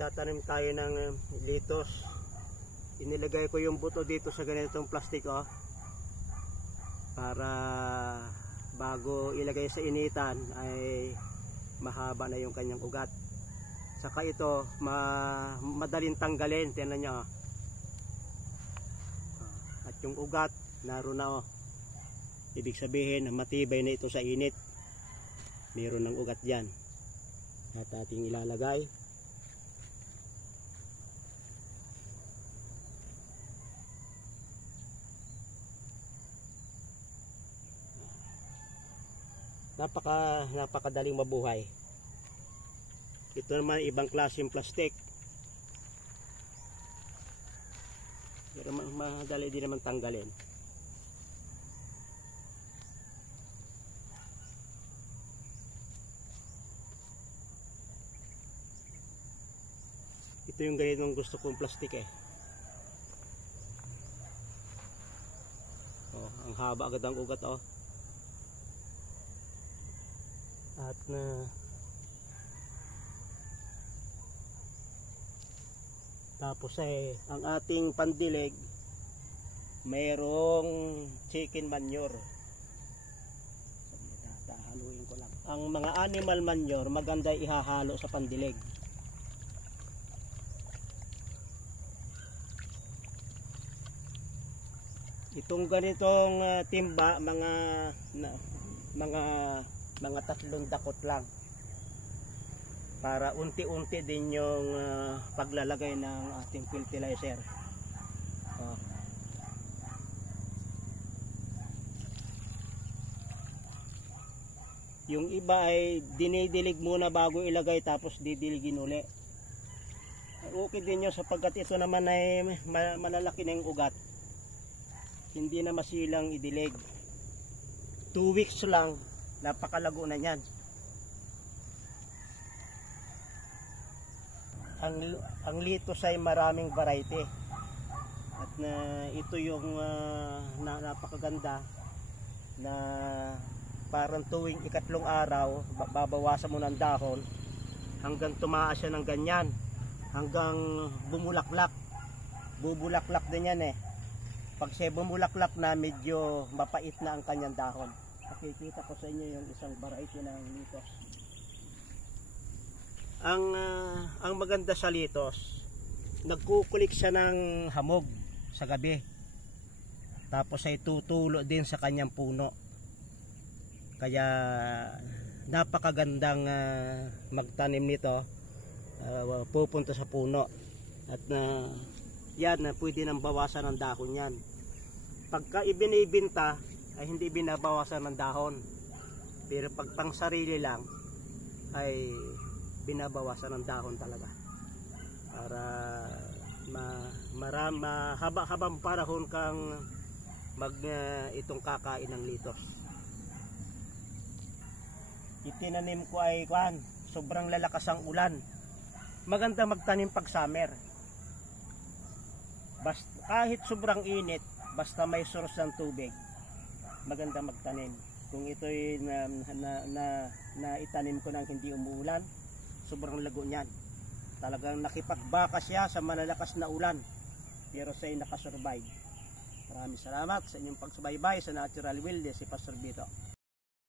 Magtatanim tayo ng litos. Inilagay ko yung buto dito sa ganitong plastic, oh, para bago ilagay sa initan ay mahaba na yung kanyang ugat. Saka ito madaling tanggalin. Tingnan nyo, oh. At yung ugat naroon na, oh. Ibig sabihin matibay na ito sa init. Mayroon ng ugat dyan. At ating ilalagay. Napakadaling mabuhay. Ito naman ibang klaseng plastic, pero madali din naman tanggalin. Ito yung ganitong gusto kong plastic, eh. Oh, ang haba agad ang ugat, oh. At tapos ay ang ating pandilig mayroong chicken manure. Haluin ko lang. Ang mga animal manure maganda ihahalo sa pandilig. Itong ganitong timba, mga 3 dakot lang, para unti-unti din yung paglalagay ng ating fertilizer. Yung iba ay dinidilig muna bago ilagay, tapos didiligin uli. Okay din yun, sapagkat ito naman ay malalaki na yung ugat, hindi na masilang idilig. 2 weeks lang, napakalago na yan. Ang litos ay maraming variety. At ito yung napakaganda na parang tuwing ikatlong araw babawasan mo ng dahon hanggang tumaas siya ng ganyan, hanggang bumulaklak. Bubulaklak din yan, eh. Pag siya bumulaklak na, medyo mapait na ang kanyang dahon. Nakikita ko sa inyo yung isang variety ng litos. Ang maganda sa litos, nagkukulik siya ng hamog sa gabi, tapos ay tutulo din sa kanyang puno. Kaya napakagandang magtanim nito, pupunta sa puno. At yan, pwede nang bawasan ng dahon yan. Pagka ibinibinta ay hindi binabawasan ng dahon, pero pag pang sarili lang ay binabawasan ng dahon talaga, para habang panahon kang itong kakain ng litos. Itinanim ko ay sobrang lalakas ang ulan. Maganda magtanim pag summer. Kahit sobrang init, basta may source ng tubig, maganda magtanim. Kung ito'y na itanim ko nang hindi umuulan, sobrang lago niyan. Talagang nakipagbaka siya sa malalakas na ulan, pero siya'y nakasurvive. Maraming salamat sa inyong pagsubaybay sa Natural Wilderness, si Pastor Vito.